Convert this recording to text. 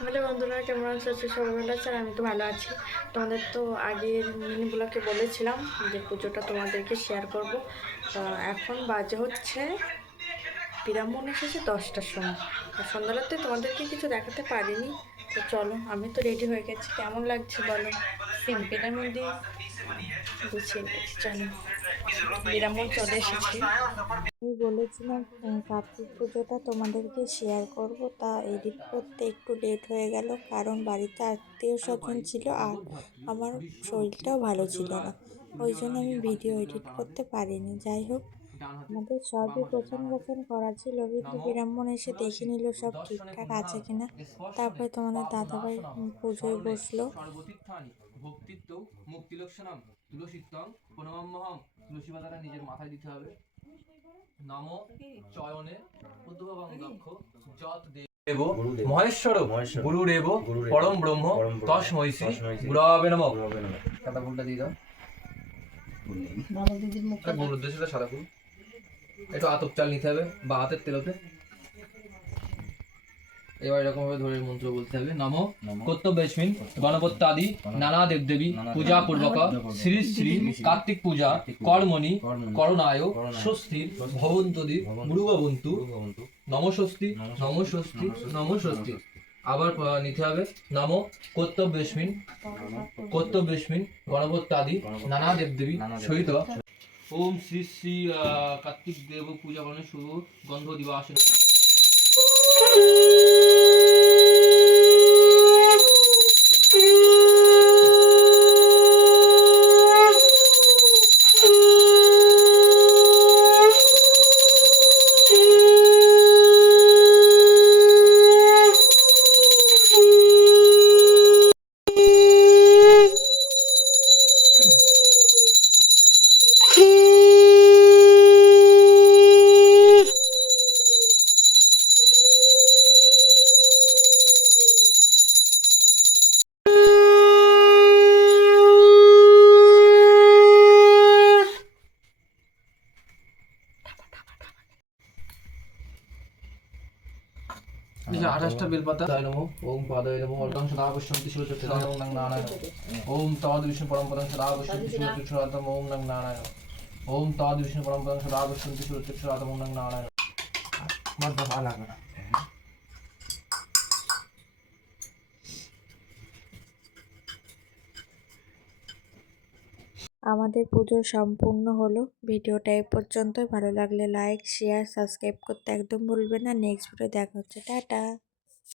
Hello বন্ধুরা, কেমন আছো? সবাই ভালো আছে আর আমি তো ভালো আছি। তোমাদের তো আগের মিনিগুলোকে বলেছিলাম যে পুজোটা তোমাদেরকে শেয়ার করব। তা এখন বাজে হচ্ছে বিরামন এসেছে 10টার সময়। আর সন্ধ্যারাতে তোমাদেরকে কিছু দেখাতে পারিনি। তো চলো, আমি তো রেডি হয়ে গেছি। কেমন লাগছে বলো? সিম্পলের মধ্যে গুছিয়ে গেছি। চলো, বিরামন চলে এসেছি। আমি বলেছিলাম কার্তিক পুজোটা তোমাদেরকে শেয়ার করব, তা এডিট করতে একটু লেট হয়ে গেল, কারণ বাড়িতে আত্মীয় স্বজন ছিল আর আমার শরীরটাও ভালো ছিল না। ওই জন্য আমি ভিডিও এডিট করতে পারিনি। যাই হোক, আমাদের সবই গোছানো গাছানো করা ছিল, কিন্তু ব্রাহ্মণ এসে দেখে নিল সব ঠিকঠাক আছে কিনা। তারপরে তোমাদের দাদাভাই পুজোয় বসলো। ভক্তিত্ব মুক্তিলক্ষণম তুলসিত্বং প্রণমাম্যহম। তুলসী পাতাটা নিজের মাথায় দিতে হবে। নম চয়নে উদ্ভবং দক্ষ যত দেব মহেশ্বর গুরুরেব পরম ব্রহ্ম তস্মৈ শ্রী গুরবে নমঃ। সাদা ফুলটা দিয়ে দাও। গুরুর উদ্দেশ্যে সাদা ফুল। একটু আতপ চাল নিতে হবে বা হাতের তেলোতে। এবার এরকম ভাবে ধরে মন্ত্র বলতে হবে। নম কর্তব্যস্মিন গণপত্যাদি নানা দেবদেবী পূজা পূর্বক শ্রী শ্রী কার্তিক পূজা কর্মণি করণায় স্বস্তির ভবন্তদি গুরুভবন্তু নমস্বস্তি নমস্বস্তি নমস্বস্তি। আবার নিতে হবে। নম কর্তব্যস্মিন গণপত্যাদি নানা দেবদেবী সহিত ওম শ্রী শ্রী কার্তিক দেব পূজা করণে শুভ গন্ধ দিবাস। নিচে 28টা বেলপাতা। ওম পাদায় নমঃ। অর্ধং সদা পশ্যন্তি শিবচক্ষুষা ওম নং নারায়ণ। ওম তদ বিষ্ণু পরমপদং সদা পশ্যন্তি শিবচক্ষুষা ওম নং নারায়ণ। ওম তদ বিষ্ণু পরমপদং সদা পশ্যন্তি শিবচক্ষুষা ওম নং নারায়ণ। বাদ বাদ আলাদা না। আমাদের পুজো সম্পূর্ণ হলো। ভিডিওটা এই পর্যন্তই। ভালো লাগলে লাইক, শেয়ার, সাবস্ক্রাইব করতে একদম ভুলবেন না। নেক্সট ভিডিও দেখা হচ্ছে। টাটা।